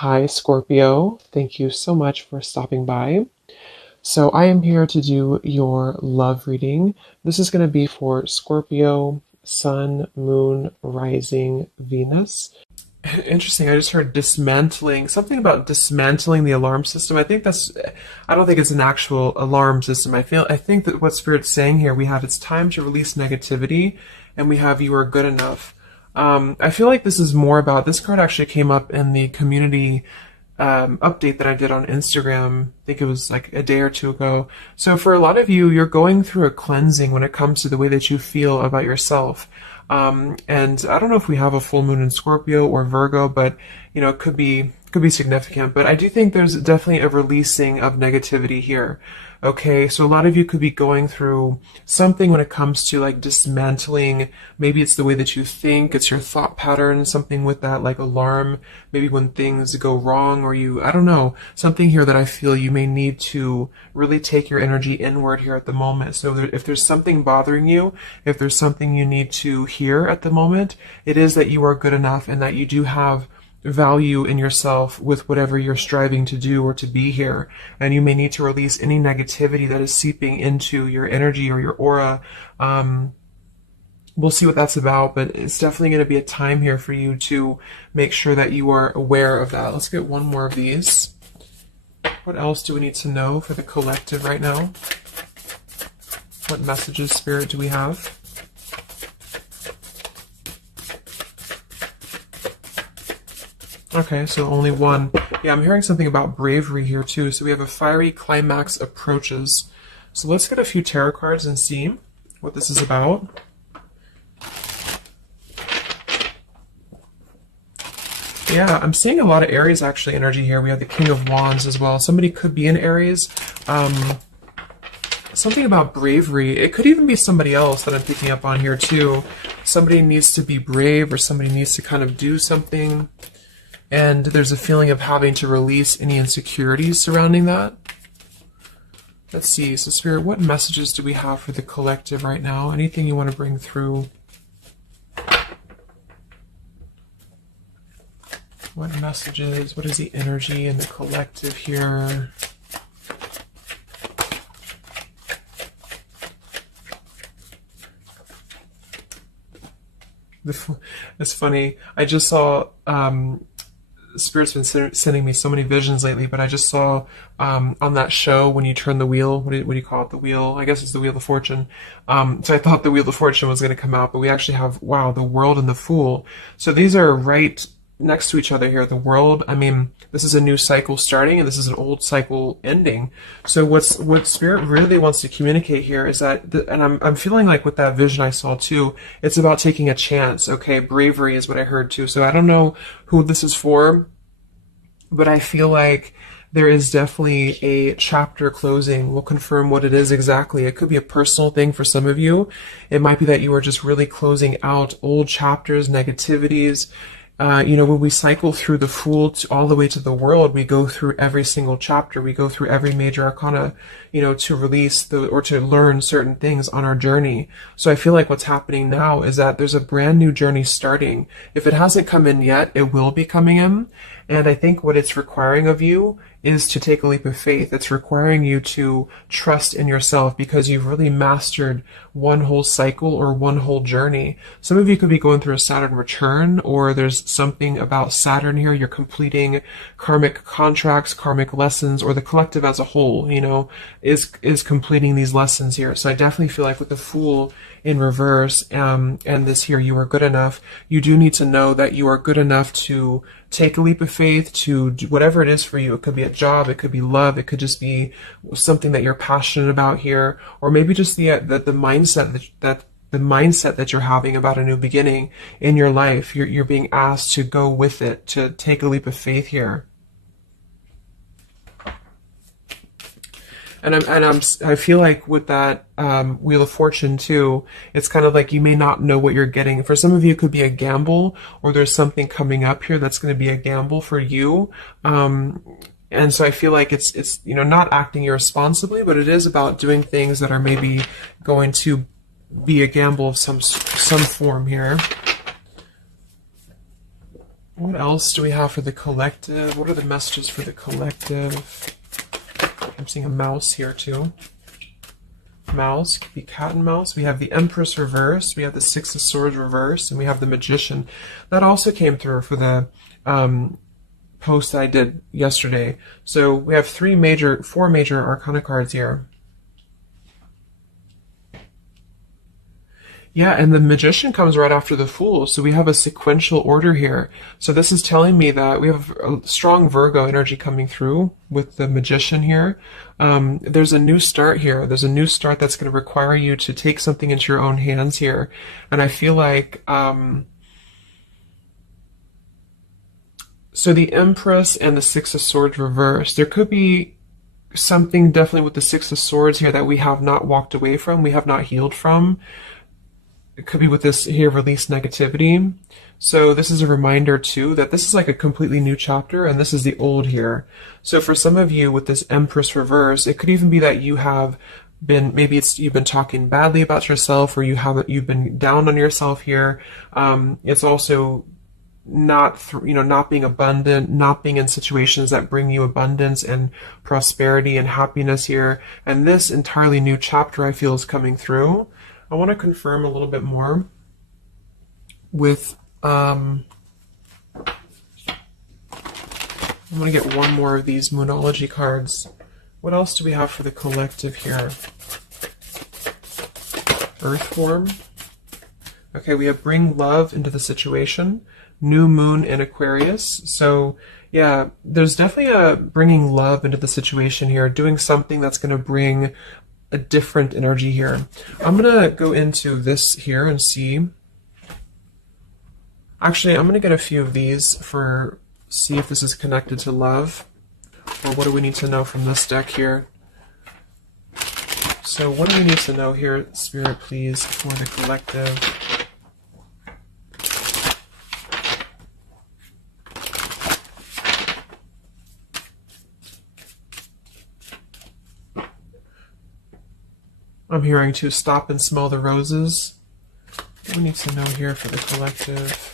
Hi, Scorpio. Thank you so much for stopping by. So, I am here to do your love reading. This is going to be for Scorpio, Sun, Moon, Rising, Venus. Interesting. I just heard dismantling, something about dismantling the alarm system. I don't think it's an actual alarm system. I think that what Spirit's saying here, we have it's time to release negativity, and we have you are good enough. I feel like this is more about, this card actually came up in the community update that I did on Instagram. I think it was like a day or two ago. So for a lot of you, you're going through a cleansing when it comes to the way that you feel about yourself. And I don't know if we have a full moon in Scorpio or Virgo, but it could be significant. But I do think there's definitely a releasing of negativity here. Okay, so a lot of you could be going through something when it comes to like dismantling. Maybe it's the way that you think, it's your thought pattern, something with that like alarm, maybe when things go wrong or I don't know, something here that I feel you may need to really take your energy inward here at the moment. So if there's something bothering you, if there's something you need to hear at the moment, it is that you are good enough and that you do have value in yourself with whatever you're striving to do or to be here. And you may need to release any negativity that is seeping into your energy or your aura. We'll see what that's about, but it's definitely going to be a time here for you to make sure that you are aware of that. Let's get one more of these. What else do we need to know for the collective right now? What messages, Spirit, do we have? Okay, so only one. Yeah, I'm hearing something about bravery here too. So we have a fiery climax approaches. So let's get a few tarot cards and see what this is about. Yeah, I'm seeing a lot of Aries actually energy here. We have the King of Wands as well. Somebody could be in Aries. Something about bravery. It could even be somebody else that I'm picking up on here too. Somebody needs to be brave, or somebody needs to kind of do something. And there's a feeling of having to release any insecurities surrounding that. Let's see. So Spirit, what messages do we have for the collective right now? Anything you want to bring through? What messages? What is the energy in the collective here? It's funny. I just saw... Spirit's been sending me so many visions lately, but I just saw on that show when you turn the wheel, what do you call it? The wheel, I guess it's the Wheel of Fortune. So I thought the Wheel of Fortune was going to come out, but we actually have, wow, the World and the Fool. So these are right next to each other here. The World, I mean, this is a new cycle starting, and this is an old cycle ending. So what Spirit really wants to communicate here is that, and I'm feeling like with that vision I saw too, it's about taking a chance. Okay, bravery is what I heard too. So I don't know who this is for, but I feel like there is definitely a chapter closing. We'll confirm what it is exactly. It could be a personal thing for some of you. It might be that you are just really closing out old chapters, negativities. When we cycle through the Fool all the way to the World, we go through every single chapter. We go through every major arcana, to release or to learn certain things on our journey. So I feel like what's happening now is that there's a brand new journey starting. If it hasn't come in yet, it will be coming in. And I think what it's requiring of you is to take a leap of faith. It's requiring you to trust in yourself because you've really mastered one whole cycle or one whole journey. Some of you could be going through a Saturn return, or there's something about Saturn here. You're completing karmic contracts, karmic lessons, or the collective as a whole, is completing these lessons here. So I definitely feel like with the Fool in reverse, and this here, you are good enough. You do need to know that you are good enough to take a leap of faith, to do whatever it is for you. It could be a job, it could be love, it could just be something that you're passionate about here, or maybe just the mindset that you're having about a new beginning in your life. You're being asked to go with it, to take a leap of faith here. And I feel like with that Wheel of Fortune too, it's kind of like you may not know what you're getting. For some of you, it could be a gamble, or there's something coming up here that's going to be a gamble for you. And so I feel like it's not acting irresponsibly, but it is about doing things that are maybe going to be a gamble of some form here. What else do we have for the collective? What are the messages for the collective? I'm seeing a mouse here too. Mouse, could be cat and mouse. We have the Empress reverse, we have the Six of Swords reverse, and we have the Magician. That also came through for the post that I did yesterday. So we have four major Arcana cards here. Yeah, and the Magician comes right after the Fool, so we have a sequential order here. So this is telling me that we have a strong Virgo energy coming through with the Magician here. There's a new start here. There's a new start that's going to require you to take something into your own hands here. And I feel like, so the Empress and the Six of Swords reverse, there could be something definitely with the Six of Swords here that we have not walked away from, we have not healed from. It could be with this here, release negativity. So this is a reminder too that this is like a completely new chapter, and this is the old here. So for some of you with this Empress reverse, it could even be that you have been, maybe you've been talking badly about yourself, or you've been down on yourself here. It's also not being abundant, not being in situations that bring you abundance and prosperity and happiness here. And this entirely new chapter I feel is coming through. I want to confirm a little bit more with, I'm going to get one more of these Moonology cards. What else do we have for the collective here? Earth form. Okay, we have bring love into the situation. New moon in Aquarius. So yeah, there's definitely a bringing love into the situation here, doing something that's going to bring a different energy here. I'm going to go into this here and see. Actually, I'm going to get a few of these see if this is connected to love, or what do we need to know from this deck here. So what do we need to know here, Spirit, please, for the collective? I'm hearing to stop and smell the roses. What do we need to know here for the collective?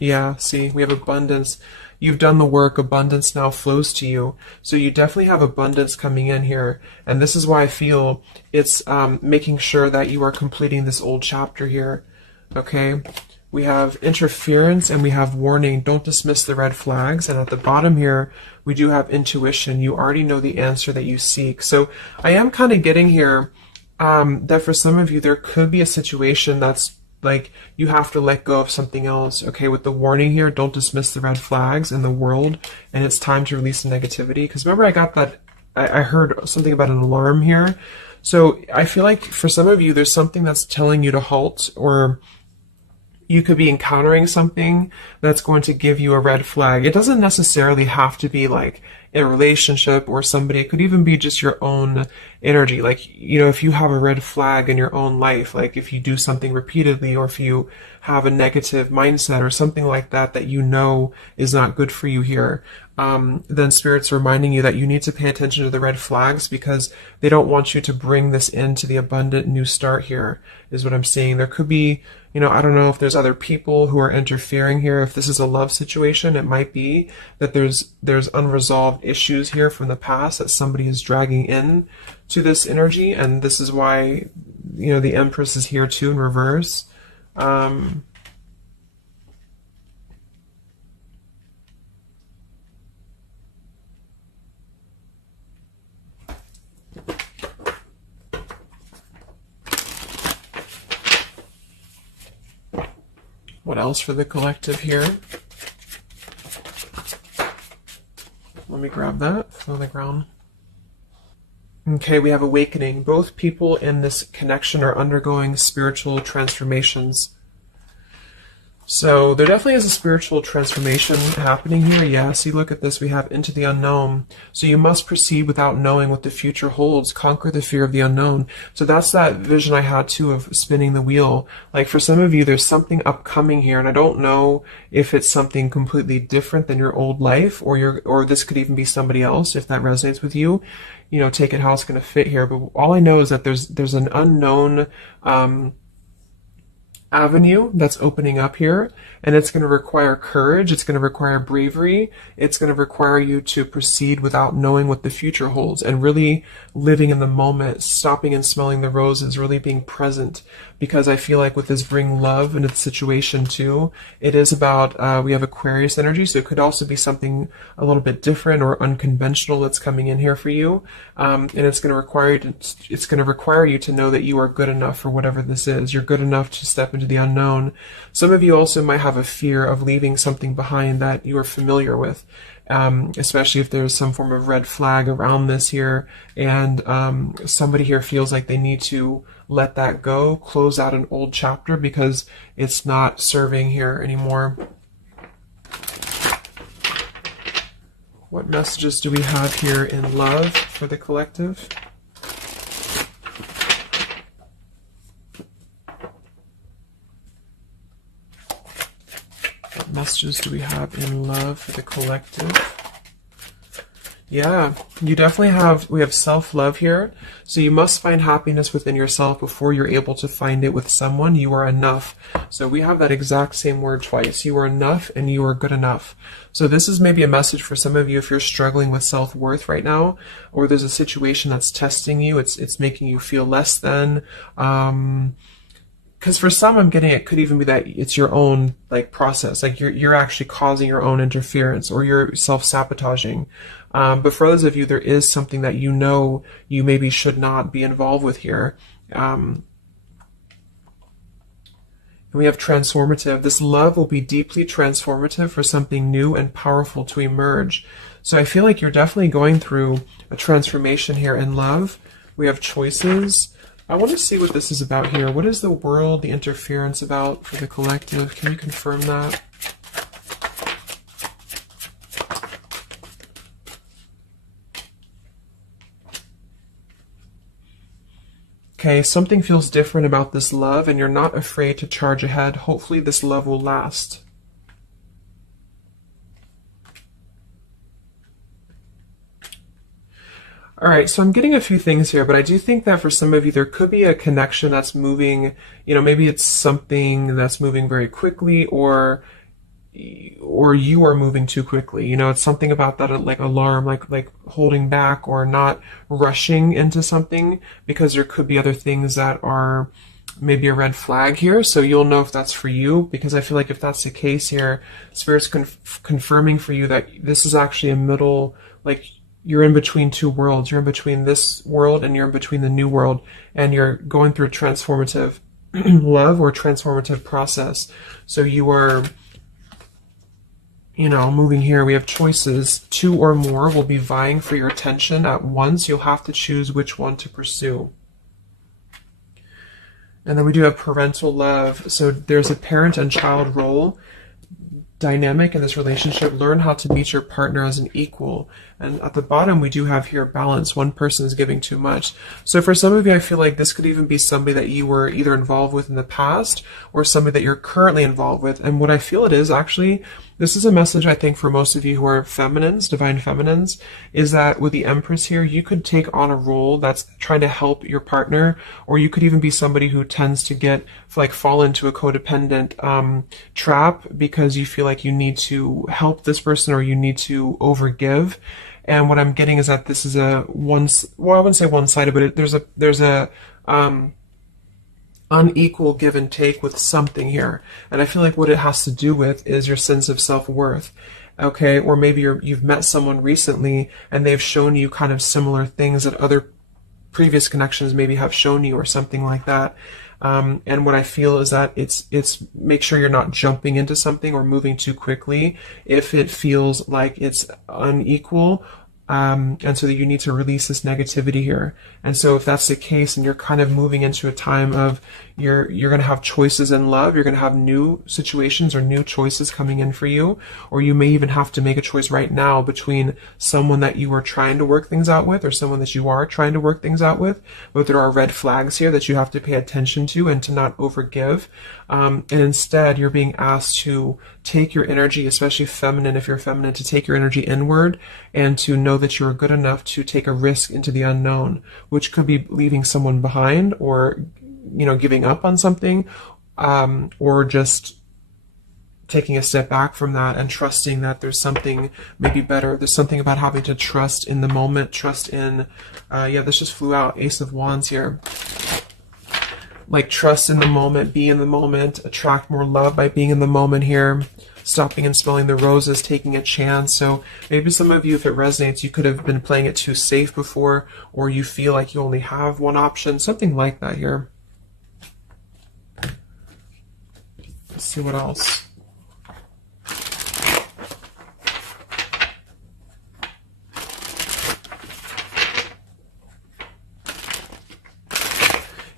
Yeah, see, we have abundance. You've done the work, abundance now flows to you. So you definitely have abundance coming in here. And this is why I feel it's making sure that you are completing this old chapter here. Okay? We have interference and we have warning. Don't dismiss the red flags. And at the bottom here, we do have intuition. You already know the answer that you seek. So I am kind of getting here that for some of you, there could be a situation that's like you have to let go of something else. Okay, with the warning here, don't dismiss the red flags in the world, and it's time to release the negativity. Because remember, I got that, I heard something about an alarm here. So I feel like for some of you, there's something that's telling you to halt, or you could be encountering something that's going to give you a red flag. It doesn't necessarily have to be like a relationship or somebody. It could even be just your own energy. Like, you know, if you have a red flag in your own life, like if you do something repeatedly, or if you have a negative mindset or something like that, that you know is not good for you here, then Spirit's reminding you that you need to pay attention to the red flags, because they don't want you to bring this into the abundant new start here, is what I'm seeing. There could be, you know, I don't know if there's other people who are interfering here. If this is a love situation, it might be that there's unresolved issues here from the past that somebody is dragging in to this energy, and this is why, you know, the Empress is here too in reverse. What else for the collective here? Let me grab that on the ground. Okay, we have awakening. Both people in this connection are undergoing spiritual transformations. So there definitely is a spiritual transformation happening here. Yeah, see, look at this. We have into the unknown. So you must proceed without knowing what the future holds. Conquer the fear of the unknown. So that's that vision I had too of spinning the wheel. Like for some of you, there's something upcoming here, and I don't know if it's something completely different than your old life, or this could even be somebody else. If that resonates with you, you know, take it how it's going to fit here. But all I know is that there's an unknown avenue that's opening up here, and it's going to require courage, it's going to require bravery, it's going to require you to proceed without knowing what the future holds, and really living in the moment, stopping and smelling the roses, really being present. Because I feel like with this bring love into the situation too, it is about, we have Aquarius energy, so it could also be something a little bit different or unconventional that's coming in here for you. And it's going to require you to know that you are good enough for whatever this is. You're good enough to step into the unknown. Some of you also might have a fear of leaving something behind that you are familiar with. Especially if there's some form of red flag around this here, and somebody here feels like they need to let that go, close out an old chapter because it's not serving here anymore. What messages do we have here in love for the collective? What messages do we have in love for the collective? Yeah, you definitely we have self-love here. So you must find happiness within yourself before you're able to find it with someone. You are enough. So we have that exact same word twice. You are enough and you are good enough. So this is maybe a message for some of you if you're struggling with self-worth right now, or there's a situation that's testing you. It's making you feel less than, because for some, I'm getting it could even be that it's your own process, like you're actually causing your own interference, or you're self-sabotaging. But for others of you, there is something that you know you maybe should not be involved with here. And we have transformative. This love will be deeply transformative for something new and powerful to emerge. So I feel like you're definitely going through a transformation here in love. We have choices. I want to see what this is about here. What is the world, the interference about for the collective? Can you confirm that? Okay, something feels different about this love, and you're not afraid to charge ahead. Hopefully this love will last. All right, so I'm getting a few things here, but I do think that for some of you, there could be a connection that's moving, maybe it's something that's moving very quickly, or you are moving too quickly. It's something about that, like alarm, like holding back or not rushing into something, because there could be other things that are maybe a red flag here. So you'll know if that's for you, because I feel like if that's the case here, Spirit's confirming for you that this is actually a middle, like you're in between two worlds. You're in between this world and you're in between the new world, and you're going through a transformative love or transformative process. So you are, moving here. We have choices. Two or more will be vying for your attention at once. You'll have to choose which one to pursue. And then we do have parental love. So there's a parent and child role dynamic in this relationship. Learn how to meet your partner as an equal. And at the bottom, we do have here balance. One person is giving too much. So for some of you, I feel like this could even be somebody that you were either involved with in the past or somebody that you're currently involved with. And what I feel it is actually, this is a message I think for most of you who are feminines, divine feminines, is that with the Empress here, you could take on a role that's trying to help your partner, or you could even be somebody who tends to fall into a codependent trap because you feel like you need to help this person or you need to overgive. And what I'm getting is that this is I wouldn't say one-sided, but there's a unequal give and take with something here. And I feel like what it has to do with is your sense of self-worth. Okay, or maybe you've met someone recently and they've shown you kind of similar things that other previous connections maybe have shown you, or something like that. And what I feel is that it's make sure you're not jumping into something or moving too quickly if it feels like it's unequal. And so that you need to release this negativity here. And so if that's the case, and you're kind of moving into a time of you're going to have choices in love, you're going to have new situations or new choices coming in for you, or you may even have to make a choice right now between someone that you are trying to work things out with or someone that you are trying to work things out with. But there are red flags here that you have to pay attention to and to not overgive. And instead, you're being asked to take your energy, especially feminine, if you're feminine, to take your energy inward and to know that you're good enough to take a risk into the unknown, which could be leaving someone behind or, giving up on something. or just taking a step back from that and trusting that there's something maybe better. There's something about having to trust in the moment, trust in, yeah, this just flew out, Ace of Wands here. Like trust in the moment, be in the moment, attract more love by being in the moment here, stopping and smelling the roses, taking a chance. So maybe some of you, if it resonates, you could have been playing it too safe before, or you feel like you only have one option, something like that here. Let's see what else.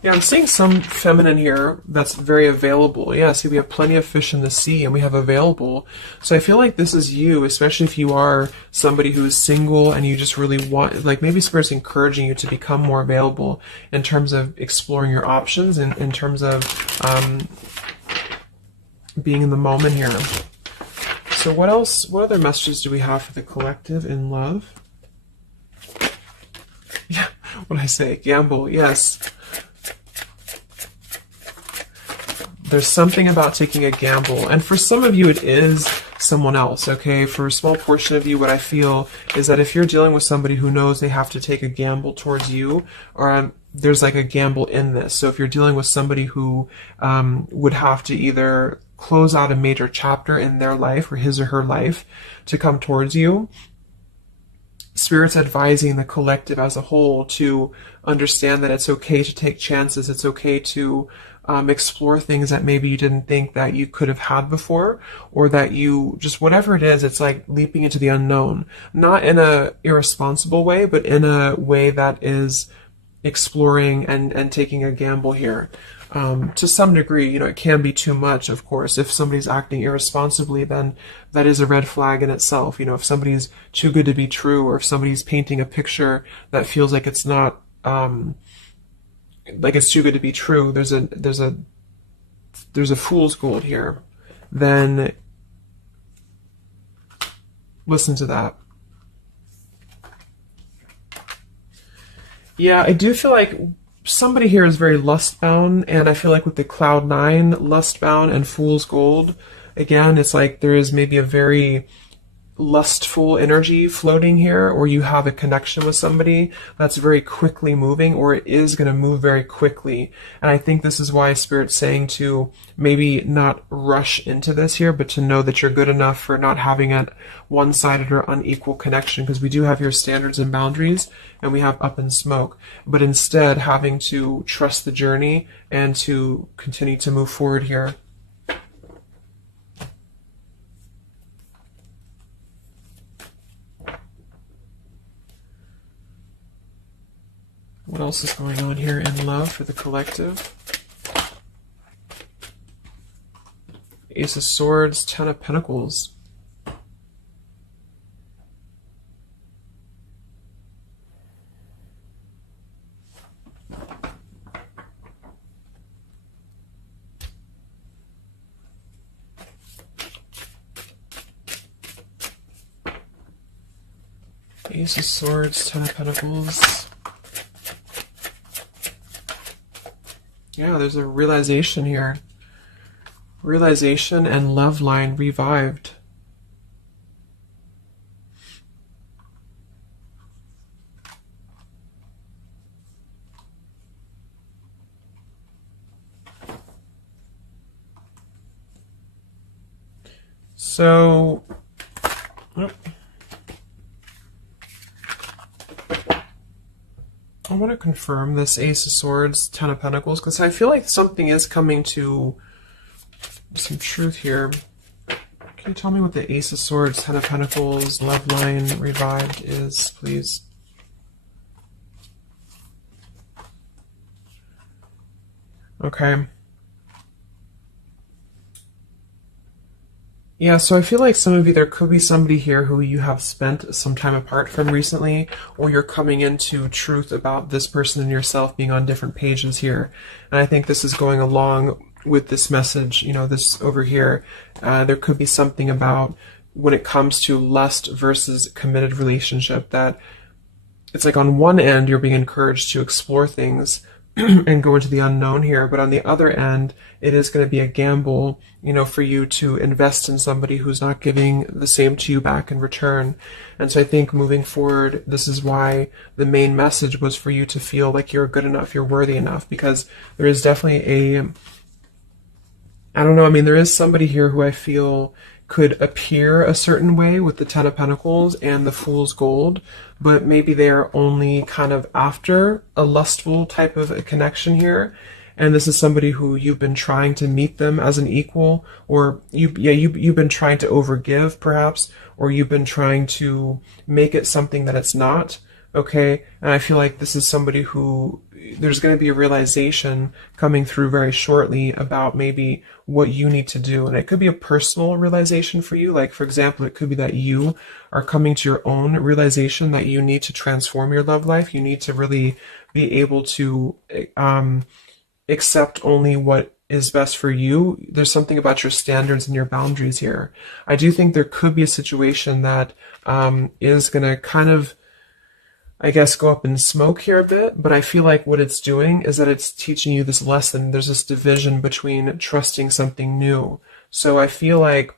Yeah, I'm seeing some feminine here that's very available. Yeah, see, we have plenty of fish in the sea and we have available. So I feel like this is you, especially if you are somebody who is single and you just really want, like maybe Spirit's encouraging you to become more available in terms of exploring your options and in terms of being in the moment here. So what else, what other messages do we have for the collective in love? Yeah, what did I say? Gamble, yes. There's something about taking a gamble. And for some of you, it is someone else, okay? For a small portion of you, what I feel is that if you're dealing with somebody who knows they have to take a gamble towards you, or there's like a gamble in this. So if you're dealing with somebody who would have to either close out a major chapter in their life or his or her life to come towards you, Spirit's advising the collective as a whole to understand that it's okay to take chances. It's okay to explore things that maybe you didn't think that you could have had before, or that you just, whatever it is, it's like leaping into the unknown, not in a irresponsible way, but in a way that is exploring and taking a gamble here. To some degree, you know, it can be too much, of course. If somebody's acting irresponsibly, then that is a red flag in itself. You know, if somebody's too good to be true, or if somebody's painting a picture that feels like it's not, like it's too good to be true, there's a fool's gold here, then listen to that. Yeah, I do feel like somebody here is very lust-bound, and I feel like with the Cloud 9, lust-bound and fool's gold, again, it's like there is maybe a very lustful energy floating here, or you have a connection with somebody that's very quickly moving, or it is going to move very quickly. And I think this is why Spirit's saying to maybe not rush into this here, but to know that you're good enough for not having a one-sided or unequal connection, because we do have your standards and boundaries, and we have up in smoke, but instead having to trust the journey and to continue to move forward here. What else is going on here in love for the collective? Ace of Swords, Ten of Pentacles. Ace of Swords, Ten of Pentacles. Yeah, there's a realization here. Realization and love line revived. So, I want to confirm this Ace of Swords, Ten of Pentacles, because I feel like something is coming to some truth here. Can you tell me what the Ace of Swords, Ten of Pentacles, love line revived is, please? Okay. Yeah, so I feel like some of you, there could be somebody here who you have spent some time apart from recently, or you're coming into truth about this person and yourself being on different pages here. And I think this is going along with this message, you know, this over here. There could be something about when it comes to lust versus committed relationship, that it's like on one end you're being encouraged to explore things, and go into the unknown here. But on the other end, it is going to be a gamble, for you to invest in somebody who's not giving the same to you back in return. And so I think moving forward, this is why the main message was for you to feel like you're good enough, you're worthy enough, because there is definitely I don't know, I mean, there is somebody here who I feel could appear a certain way with the Ten of Pentacles and the Fool's Gold, but maybe they are only kind of after a lustful type of a connection here. And this is somebody who you've been trying to meet them as an equal, or you've been trying to overgive perhaps, or you've been trying to make it something that it's not. Okay, and I feel like this is somebody who there's going to be a realization coming through very shortly about maybe what you need to do. And it could be a personal realization for you. Like, for example, it could be that you are coming to your own realization that you need to transform your love life. You need to really be able to accept only what is best for you. There's something about your standards and your boundaries here. I do think there could be a situation that is going to kind of, I guess, go up in smoke here a bit, but I feel like what it's doing is that it's teaching you this lesson. There's this division between trusting something new. So I feel like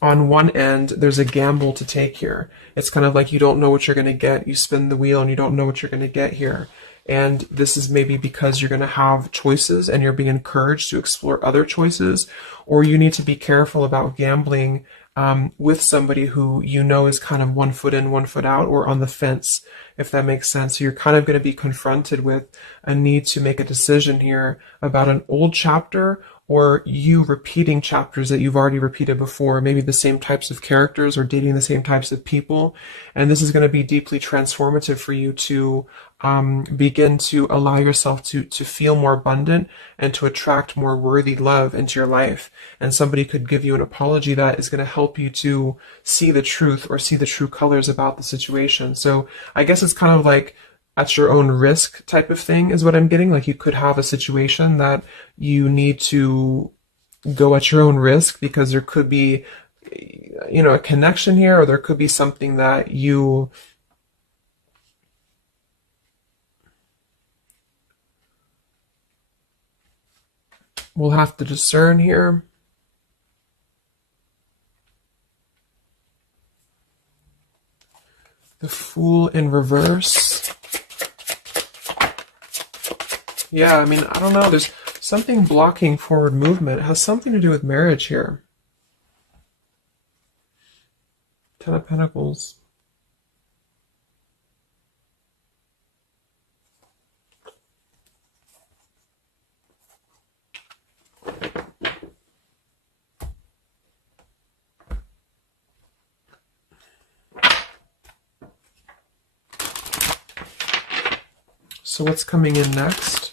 on one end, there's a gamble to take here. It's kind of like you don't know what you're going to get. You spin the wheel and you don't know what you're going to get here. And this is maybe because you're going to have choices and you're being encouraged to explore other choices, or you need to be careful about gambling with somebody who you know is kind of 1 foot in, 1 foot out, or on the fence, if that makes sense. So you're kind of going to be confronted with a need to make a decision here about an old chapter, or you repeating chapters that you've already repeated before, maybe the same types of characters or dating the same types of people. And this is going to be deeply transformative for you to begin to allow yourself to feel more abundant and to attract more worthy love into your life. And somebody could give you an apology that is going to help you to see the truth or see the true colors about the situation. So I guess it's kind of like at your own risk type of thing is what I'm getting. Like, you could have a situation that you need to go at your own risk because there could be, a connection here, or there could be something that you will have to discern here. The Fool in reverse. Yeah, I mean, I don't know. There's something blocking forward movement. It has something to do with marriage here. Ten of Pentacles. So what's coming in next?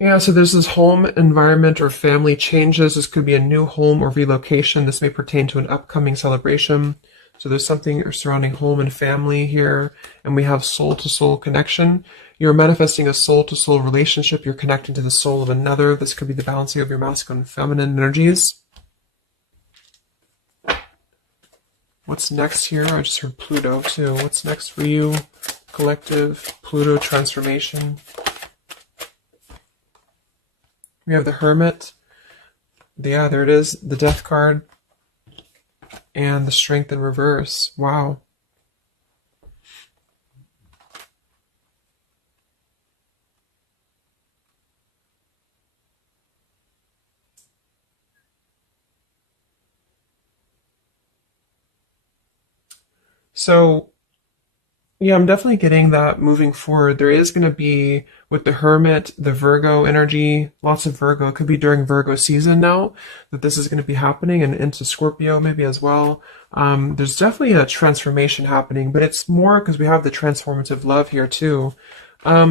Yeah, so there's this home environment or family changes. This could be a new home or relocation. This may pertain to an upcoming celebration. So there's something surrounding home and family here. And we have soul-to-soul connection. You're manifesting a soul-to-soul relationship. You're connecting to the soul of another. This could be the balancing of your masculine and feminine energies. What's next here? I just heard Pluto too. What's next for you? Collective, Pluto transformation. We have the Hermit. Yeah, there it is. The Death card. And the Strength in reverse. Wow. So, yeah, I'm definitely getting that moving forward. There is going to be, with the Hermit, the Virgo energy, lots of Virgo. It could be during Virgo season now that this is going to be happening, and into Scorpio maybe as well. There's definitely a transformation happening, but it's more because we have the transformative love here too. I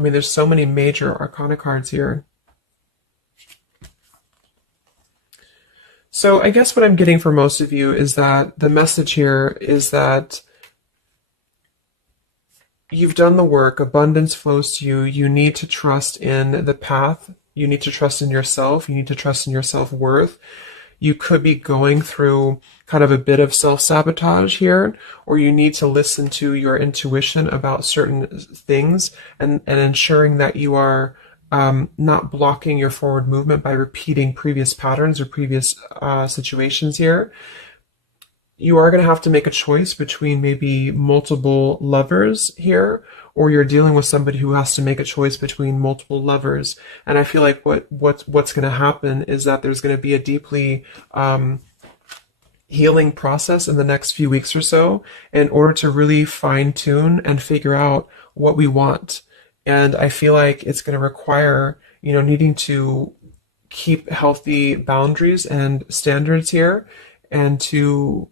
mean, there's so many major arcana cards here. So I guess what I'm getting for most of you is that the message here is that you've done the work, abundance flows to you. You need to trust in the path. You need to trust in yourself. You need to trust in your self-worth. You could be going through kind of a bit of self-sabotage here, or you need to listen to your intuition about certain things and ensuring that you are not blocking your forward movement by repeating previous patterns or previous situations here. You are going to have to make a choice between maybe multiple lovers here, or you're dealing with somebody who has to make a choice between multiple lovers. And I feel like what's going to happen is that there's going to be a deeply healing process in the next few weeks or so in order to really fine tune and figure out what we want. And I feel like it's going to require, needing to keep healthy boundaries and standards here, and to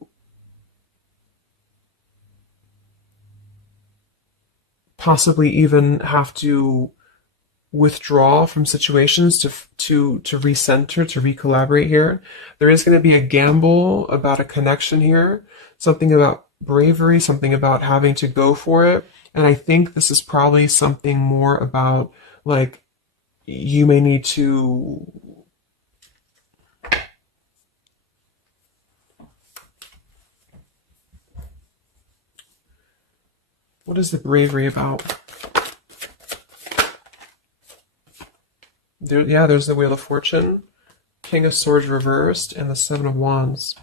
possibly even have to withdraw from situations to recenter, to recollaborate here. There is going to be a gamble about a connection here, something about bravery, something about having to go for it. And I think this is probably something more about, like, you may need to what is the bravery about? There's the Wheel of Fortune, King of Swords reversed, and the Seven of Wands.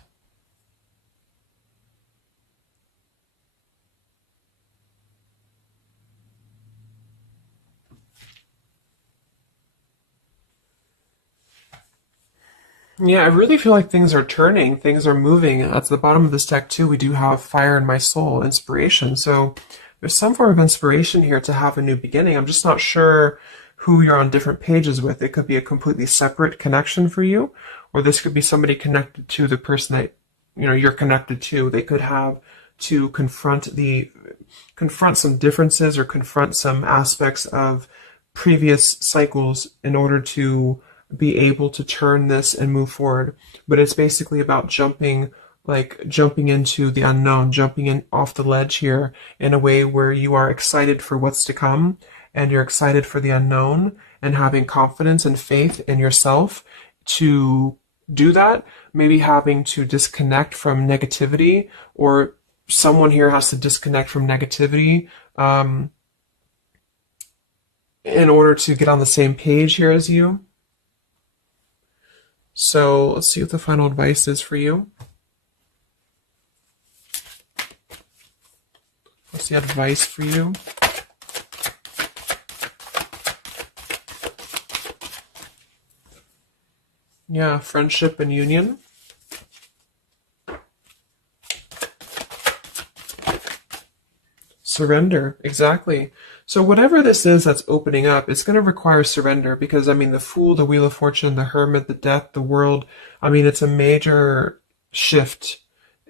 Yeah, I really feel like things are turning, things are moving. At the bottom of this deck too, we do have Fire in My Soul, inspiration. So there's some form of inspiration here to have a new beginning. I'm just not sure who you're on different pages with. It could be a completely separate connection for you, or this could be somebody connected to the person that you're connected to. They could have to confront some differences or confront some aspects of previous cycles in order to be able to turn this and move forward. But it's basically about jumping into the unknown, jumping in off the ledge here in a way where you are excited for what's to come, and you're excited for the unknown, and having confidence and faith in yourself to do that. Maybe having to disconnect from negativity, or someone here has to disconnect from negativity in order to get on the same page here as you. So let's see what the final advice is for you. What's the advice for you? Yeah, friendship and union. Surrender, exactly. So whatever this is that's opening up, it's going to require surrender, because, the Fool, the Wheel of Fortune, the Hermit, the Death, the World, it's a major shift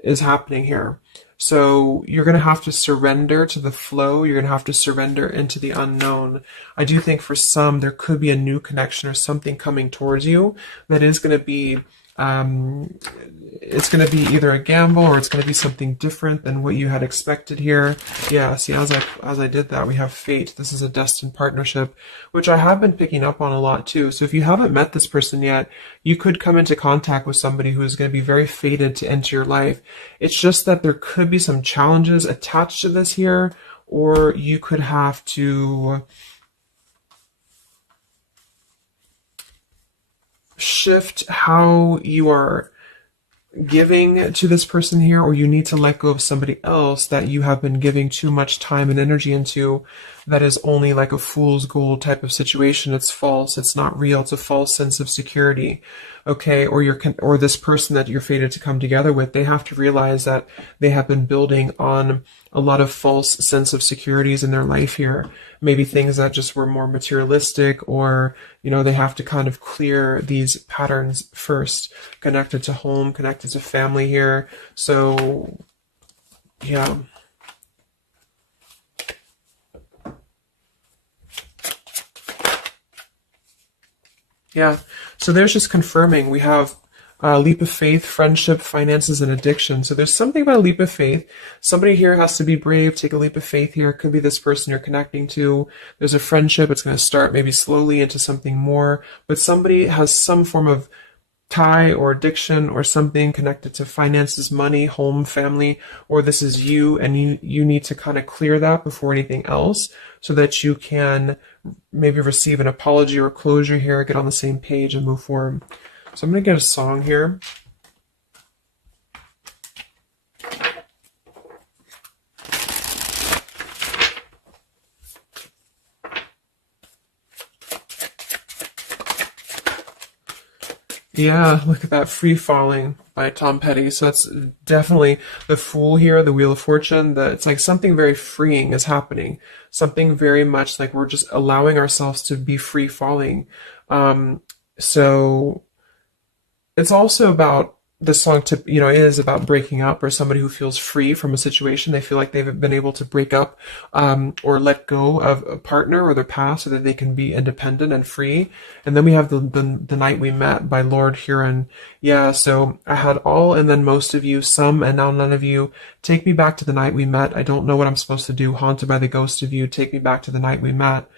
is happening here. So you're going to have to surrender to the flow. You're going to have to surrender into the unknown. I do think for some, there could be a new connection or something coming towards you that is going to be it's going to be either a gamble, or it's going to be something different than what you had expected here. Yeah, see, as I did that, we have fate. This is a destined partnership, which I have been picking up on a lot too. So if you haven't met this person yet, you could come into contact with somebody who is going to be very fated to enter your life. It's just that there could be some challenges attached to this here, or you could have to shift how you are giving to this person here, or you need to let go of somebody else that you have been giving too much time and energy into, that is only like a fool's gold type of situation. It's false, it's not real, it's a false sense of security. Okay, or this person that you're fated to come together with, they have to realize that they have been building on a lot of false sense of securities in their life here. Maybe things that just were more materialistic, or, they have to kind of clear these patterns first, connected to home, connected to family here. So, yeah. Yeah, so there's just confirming. We have Leap of faith, friendship, finances, and addiction. So there's something about a leap of faith. Somebody here has to be brave, take a leap of faith here. It could be this person you're connecting to. There's a friendship. It's going to start maybe slowly into something more, but somebody has some form of tie or addiction or something connected to finances, money, home, family, or this is you and you need to kind of clear that before anything else so that you can maybe receive an apology or closure here, get on the same page and move forward. So I'm going to get a song here. Yeah, look at that, Free Falling by Tom Petty. So that's definitely the Fool here, the Wheel of Fortune. That it's like something very freeing is happening. Something very much like we're just allowing ourselves to be free falling. So it's also about this song to it is about breaking up or somebody who feels free from a situation. They feel like they've been able to break up or let go of a partner or their past so that they can be independent and free. And then we have the Night We Met by Lord Huron. Yeah, so I had all and then most of you, some and now none of you. Take me back to the night we met. I don't know what I'm supposed to do. Haunted by the ghost of you. Take me back to the night we met.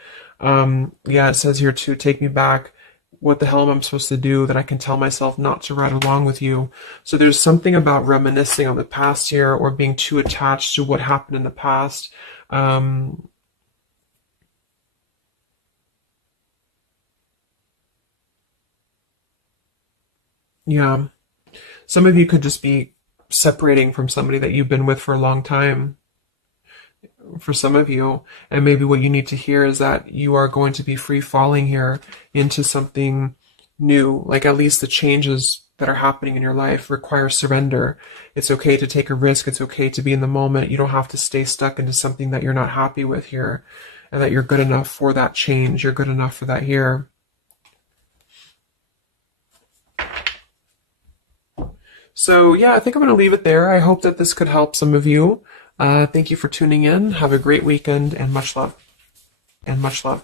Yeah, it says here too, take me back. What the hell am I supposed to do that I can tell myself not to ride along with you? So there's something about reminiscing on the past here or being too attached to what happened in the past. Yeah. Some of you could just be separating from somebody that you've been with for a long time. For some of you, and maybe what you need to hear is that you are going to be free falling here into something new. Like at least the changes that are happening in your life require surrender. It's okay to take a risk. It's okay to be in the moment. You don't have to stay stuck into something that you're not happy with here, and that you're good enough for that change. You're good enough for that here. So yeah, I think I'm going to leave it there. I hope that this could help some of you. Thank you for tuning in. Have a great weekend and much love. And much love.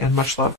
And much love.